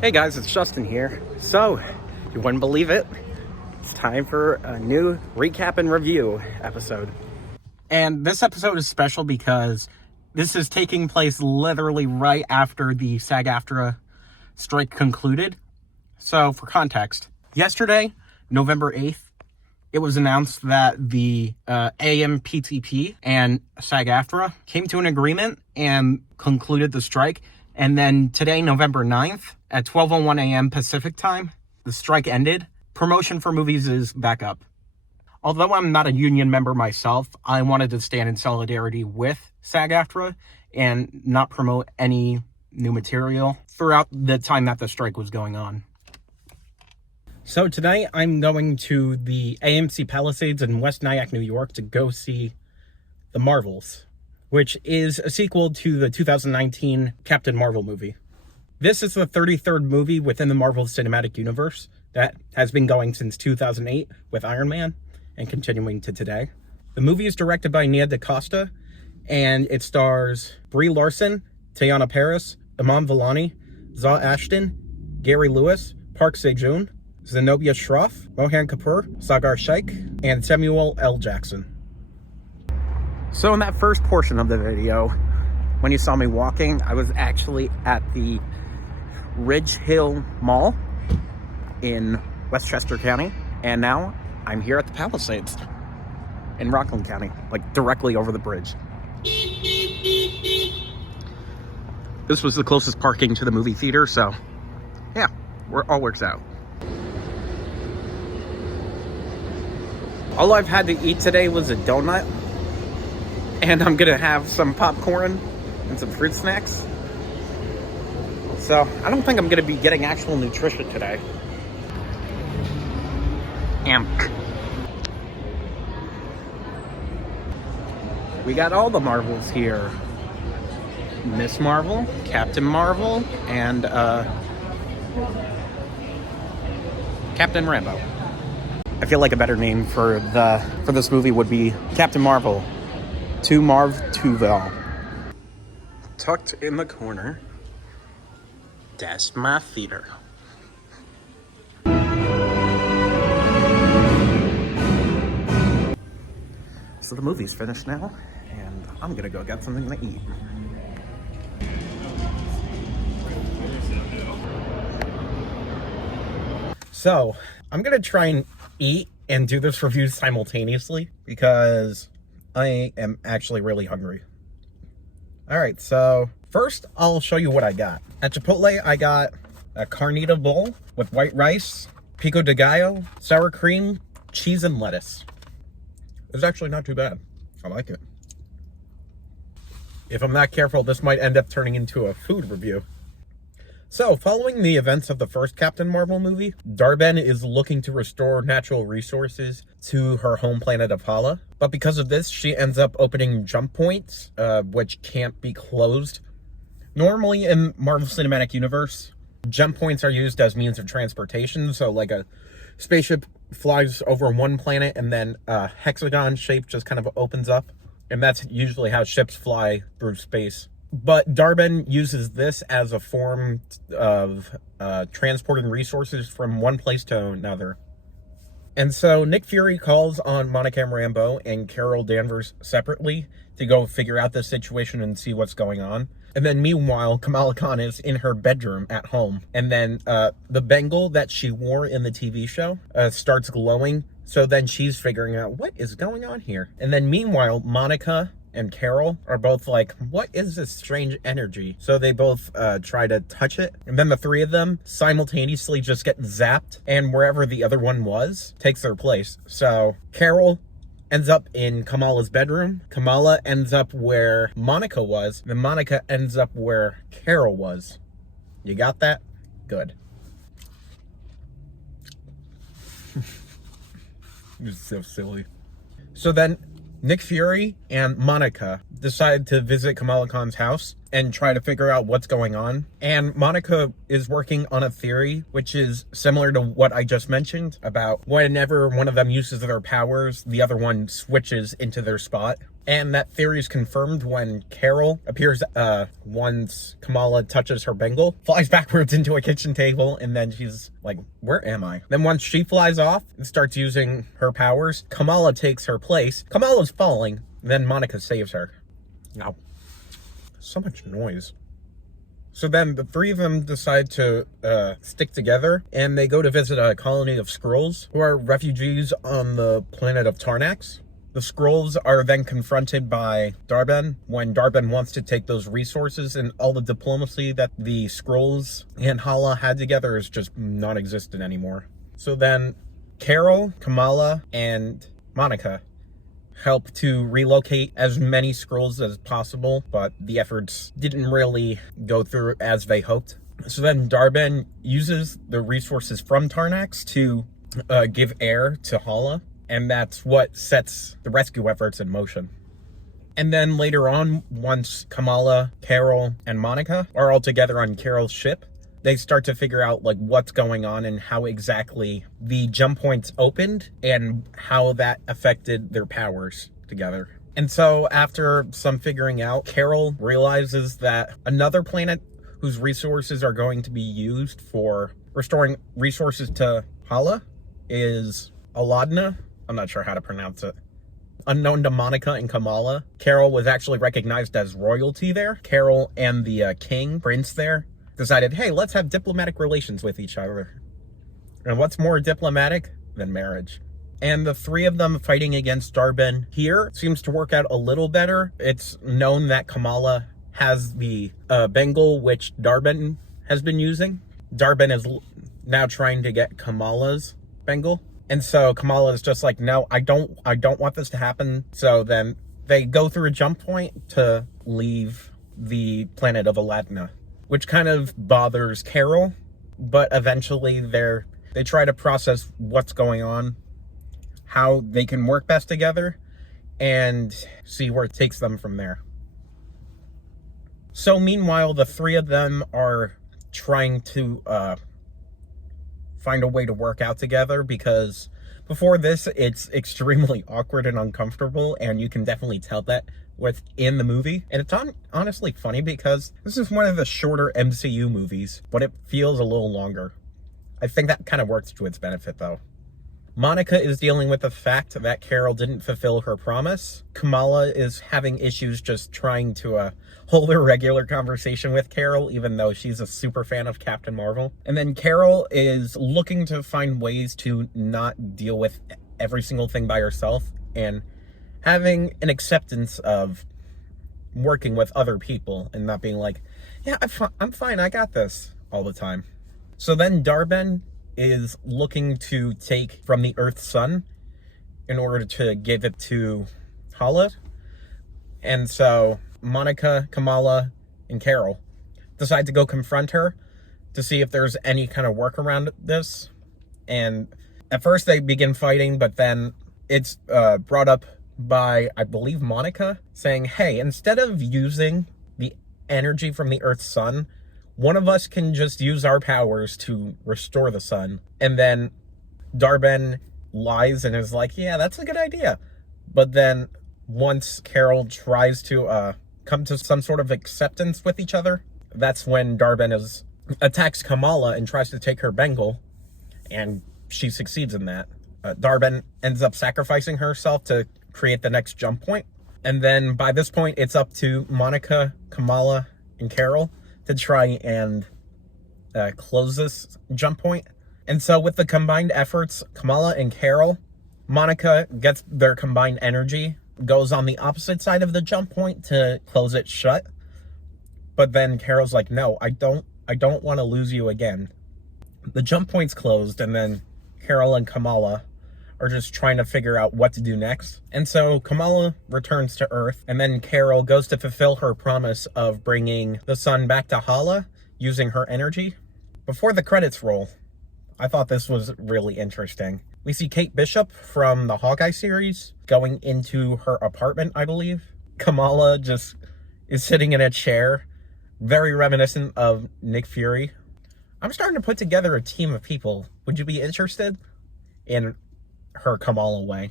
Hey guys, it's Justin here. So, you wouldn't believe it. It's time for a new recap and review episode. And this episode is special because this is taking place literally right after the SAG-AFTRA strike concluded. So, for context, yesterday, November 8th, it was announced that the AMPTP and SAG-AFTRA came to an agreement and concluded the strike. And then today, November 9th, at 12:01 a.m. Pacific time, the strike ended. Promotion for movies is back up. Although I'm not a union member myself, I wanted to stand in solidarity with SAG-AFTRA and not promote any new material throughout the time that the strike was going on. So tonight, I'm going to the AMC Palisades in West Nyack, New York to go see The Marvels, which is a sequel to the 2019 Captain Marvel movie. This is the 33rd movie within the Marvel Cinematic Universe that has been going since 2008 with Iron Man and continuing to today. The movie is directed by Nia DaCosta, and it stars Brie Larson, Teyana Paris, Iman Vellani, Zaw Ashton, Gary Lewis, Park Seo-joon, Zenobia Shroff, Mohan Kapoor, Sagar Shaikh, and Samuel L. Jackson. So in that first portion of the video, when you saw me walking, I was actually at the Ridge Hill Mall in Westchester County, and now I'm here at the Palisades in Rockland County, like directly over the bridge. This was the closest parking to the movie theater, so yeah, all works out. All I've had to eat today was a donut, and I'm gonna have some popcorn and some fruit snacks. So I don't think I'm gonna be getting actual nutrition today. We got all the Marvels here. Miss Marvel, Captain Marvel, and Captain Rambo. I feel like a better name for this movie would be Captain Marvel, To Marv To Val. Tucked in the corner, that's my theater. So the movie's finished now, and I'm gonna go get something to eat. So, I'm gonna try and eat and do this review simultaneously because I am actually really hungry. Alright, so first I'll show you what I got. At Chipotle, I got a carnita bowl with white rice, pico de gallo, sour cream, cheese, and lettuce. It's actually not too bad. I like it. If I'm not careful, this might end up turning into a food review. So, following the events of the first Captain Marvel movie, Dar-Benn is looking to restore natural resources to her home planet of Hala. But because of this, she ends up opening jump points, which can't be closed. Normally in Marvel Cinematic Universe, jump points are used as means of transportation. So like a spaceship flies over one planet and then a hexagon shape just kind of opens up. And that's usually how ships fly through space. But Dar-Benn uses this as a form of transporting resources from one place to another. And so Nick Fury calls on Monica Rambeau and Carol Danvers separately to go figure out the situation and see what's going on. And then meanwhile, Kamala Khan is in her bedroom at home. And then the bangle that she wore in the TV show starts glowing. So then she's figuring out what is going on here. And then meanwhile, Monica and Carol are both like, what is this strange energy? So they both try to touch it. And then the three of them simultaneously just get zapped. And wherever the other one was, takes their place. So Carol ends up in Kamala's bedroom. Kamala ends up where Monica was. Then Monica ends up where Carol was. You got that? Good. It's so silly. So then Nick Fury and Monica decide to visit Kamala Khan's house and try to figure out what's going on. And Monica is working on a theory which is similar to what I just mentioned about whenever one of them uses their powers, the other one switches into their spot. And that theory is confirmed when Carol appears once Kamala touches her Bengal, flies backwards into a kitchen table, and then she's like, where am I? Then once she flies off and starts using her powers, Kamala takes her place. Kamala's falling, then Monica saves her. Now, so much noise. So then the three of them decide to stick together, and they go to visit a colony of Skrulls who are refugees on the planet of Tarnax. The Skrulls are then confronted by Darben when Darben wants to take those resources, and all the diplomacy that the Skrulls and Hala had together is just non-existent anymore. So then Carol, Kamala, and Monica help to relocate as many Skrulls as possible, but the efforts didn't really go through as they hoped. So then Darben uses the resources from Tarnax to give air to Hala, and that's what sets the rescue efforts in motion. And then later on, once Kamala, Carol, and Monica are all together on Carol's ship, they start to figure out like what's going on and how exactly the jump points opened and how that affected their powers together. And so after some figuring out, Carol realizes that another planet whose resources are going to be used for restoring resources to Hala is Aladna. I'm not sure how to pronounce it. Unknown to Monica and Kamala, Carol was actually recognized as royalty there. Carol and the prince there, decided, hey, let's have diplomatic relations with each other. And what's more diplomatic than marriage? And the three of them fighting against Darben here seems to work out a little better. It's known that Kamala has the Bengal, which Darben has been using. Darben is now trying to get Kamala's Bengal. And so Kamala is just like, no, I don't want this to happen. So then they go through a jump point to leave the planet of Aladna, which kind of bothers Carol, but eventually they try to process what's going on, how they can work best together, and see where it takes them from there. So meanwhile, the three of them are trying to find a way to work out together, because before this, it's extremely awkward and uncomfortable, and you can definitely tell that within the movie. And it's honestly funny because this is one of the shorter MCU movies, but it feels a little longer. I think that kind of works to its benefit, though. Monica is dealing with the fact that Carol didn't fulfill her promise. Kamala is having issues just trying to hold a regular conversation with Carol, even though she's a super fan of Captain Marvel. And then Carol is looking to find ways to not deal with every single thing by herself and having an acceptance of working with other people and not being like, yeah, I'm fine, I got this all the time. So then Darben is looking to take from the Earth's sun in order to give it to Hala. And so Monica, Kamala, and Carol decide to go confront her to see if there's any kind of workaround this. And at first they begin fighting, but then it's brought up by, I believe, Monica, saying, hey, instead of using the energy from the Earth's sun, one of us can just use our powers to restore the sun. And then Darben lies and is like, yeah, that's a good idea. But then once Carol tries to come to some sort of acceptance with each other, that's when Darben attacks Kamala and tries to take her Bengal, and she succeeds in that. Darben ends up sacrificing herself to create the next jump point. And then by this point, it's up to Monica, Kamala, and Carol to try and close this jump point. And so with the combined efforts, Kamala and Carol, Monica gets their combined energy, goes on the opposite side of the jump point to close it shut. But then Carol's like, no, I don't want to lose you again. The jump point's closed, and then Carol and Kamala are just trying to figure out what to do next. And so Kamala returns to Earth, and then Carol goes to fulfill her promise of bringing the sun back to Hala using her energy. Before the credits roll, I thought this was really interesting. We see Kate Bishop from the Hawkeye series going into her apartment, I believe. Kamala just is sitting in a chair, very reminiscent of Nick Fury. I'm starting to put together a team of people. Would you be interested in her Kamala way?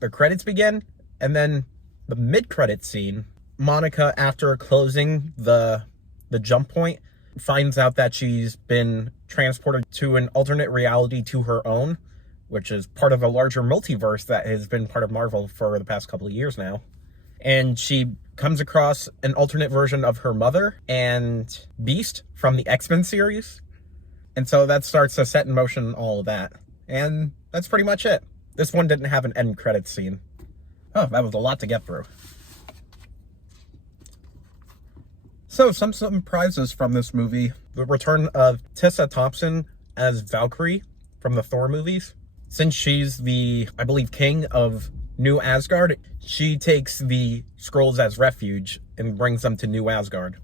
The credits begin, and then The mid-credit scene, Monica, after closing the jump point, finds out that she's been transported to an alternate reality to her own, which is part of a larger multiverse that has been part of Marvel for the past couple of years now. And she comes across an alternate version of her mother and Beast from the X-Men series. And so that starts to set in motion all of that. And that's pretty much it. This one didn't have an end credits scene. Oh, that was a lot to get through. So, some surprises from this movie. The return of Tessa Thompson as Valkyrie from the Thor movies. Since she's the, I believe, king of New Asgard, she takes the Skrulls as refuge and brings them to New Asgard.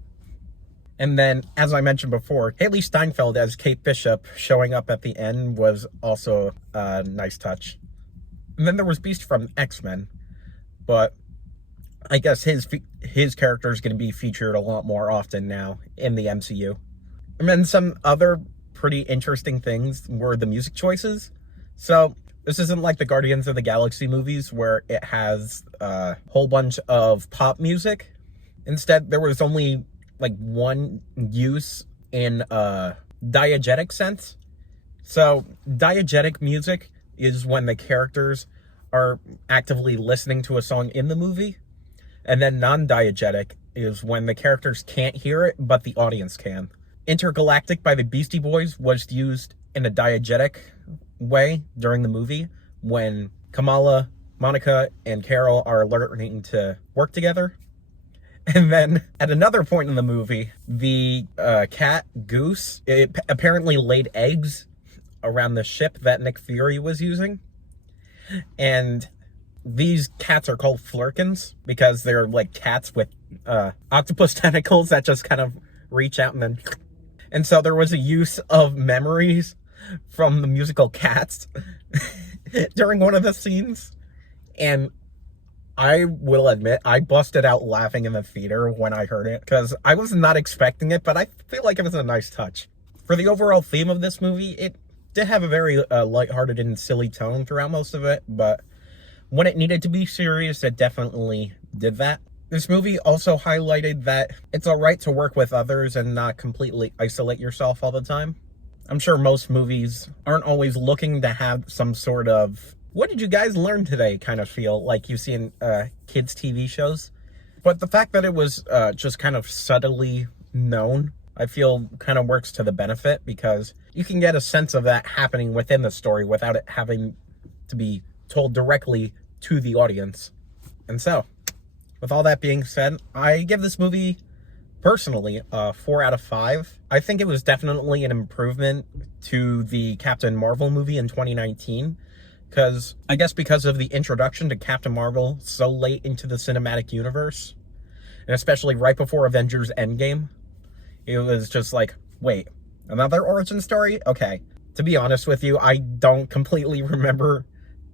And then, as I mentioned before, Haley Steinfeld as Kate Bishop showing up at the end was also a nice touch. And then there was Beast from X-Men, but I guess his character is going to be featured a lot more often now in the MCU. And then some other pretty interesting things were the music choices. So this isn't like the Guardians of the Galaxy movies where it has a whole bunch of pop music. Instead, there was only like one use in a diegetic sense. So diegetic music is when the characters are actively listening to a song in the movie. And then non-diegetic is when the characters can't hear it, but the audience can. Intergalactic by the Beastie Boys was used in a diegetic way during the movie when Kamala, Monica, and Carol are learning to work together. And then at another point in the movie, the cat Goose, it apparently laid eggs around the ship that Nick Fury was using. And these cats are called flurkins because they're like cats with octopus tentacles that just kind of reach out and then... And so there was a use of memories from the musical Cats during one of the scenes. And I will admit, I busted out laughing in the theater when I heard it because I was not expecting it, but I feel like it was a nice touch. For the overall theme of this movie, it did have a very lighthearted and silly tone throughout most of it, but when it needed to be serious, it definitely did that. This movie also highlighted that it's alright to work with others and not completely isolate yourself all the time. I'm sure most movies aren't always looking to have some sort of, what did you guys learn today kind of feel like you see in kids' TV shows. But the fact that it was just kind of subtly known, I feel kind of works to the benefit because you can get a sense of that happening within the story without it having to be told directly to the audience. And so, with all that being said, I give this movie, personally, a 4 out of 5. I think it was definitely an improvement to the Captain Marvel movie in 2019, because of the introduction to Captain Marvel so late into the cinematic universe, and especially right before Avengers Endgame, it was just like, wait, another origin story? Okay. To be honest with you, I don't completely remember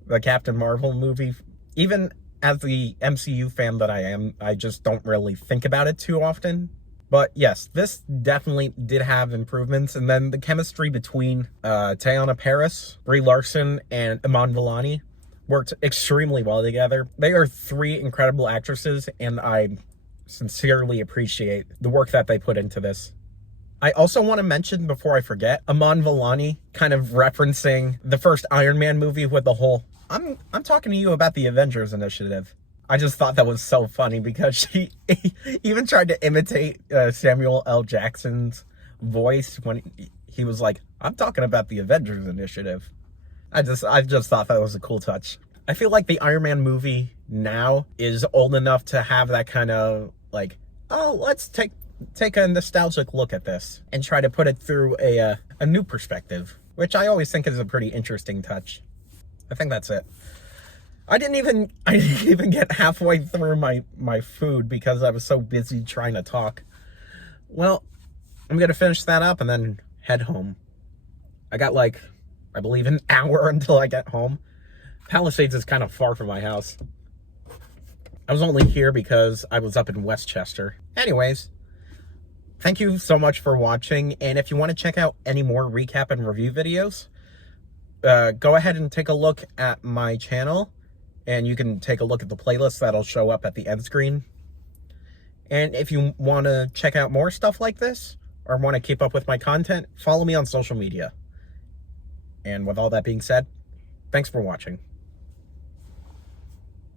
the Captain Marvel movie. Even as the MCU fan that I am, I just don't really think about it too often. But yes, this definitely did have improvements. And then the chemistry between Teyonah Parris, Brie Larson, and Iman Vellani worked extremely well together. They are 3 incredible actresses, and I sincerely appreciate the work that they put into this. I also want to mention, before I forget, Iman Vellani kind of referencing the first Iron Man movie with the whole, I'm talking to you about the Avengers initiative. I just thought that was so funny because she even tried to imitate Samuel L. Jackson's voice when he was like, I'm talking about the Avengers initiative. I just thought that was a cool touch. I feel like the Iron Man movie now is old enough to have that kind of like, oh, let's take a nostalgic look at this and try to put it through a new perspective, which I always think is a pretty interesting touch. I think that's it. I didn't even get halfway through my food because I was so busy trying to talk. Well, I'm gonna finish that up and then head home. I got like, I believe, an hour until I get home. Palisades is kind of far from my house. I was only here because I was up in Westchester. Anyways, thank you so much for watching, and if you want to check out any more recap and review videos, go ahead and take a look at my channel, and you can take a look at the playlist that'll show up at the end screen. And if you want to check out more stuff like this, or want to keep up with my content, follow me on social media. And with all that being said, thanks for watching.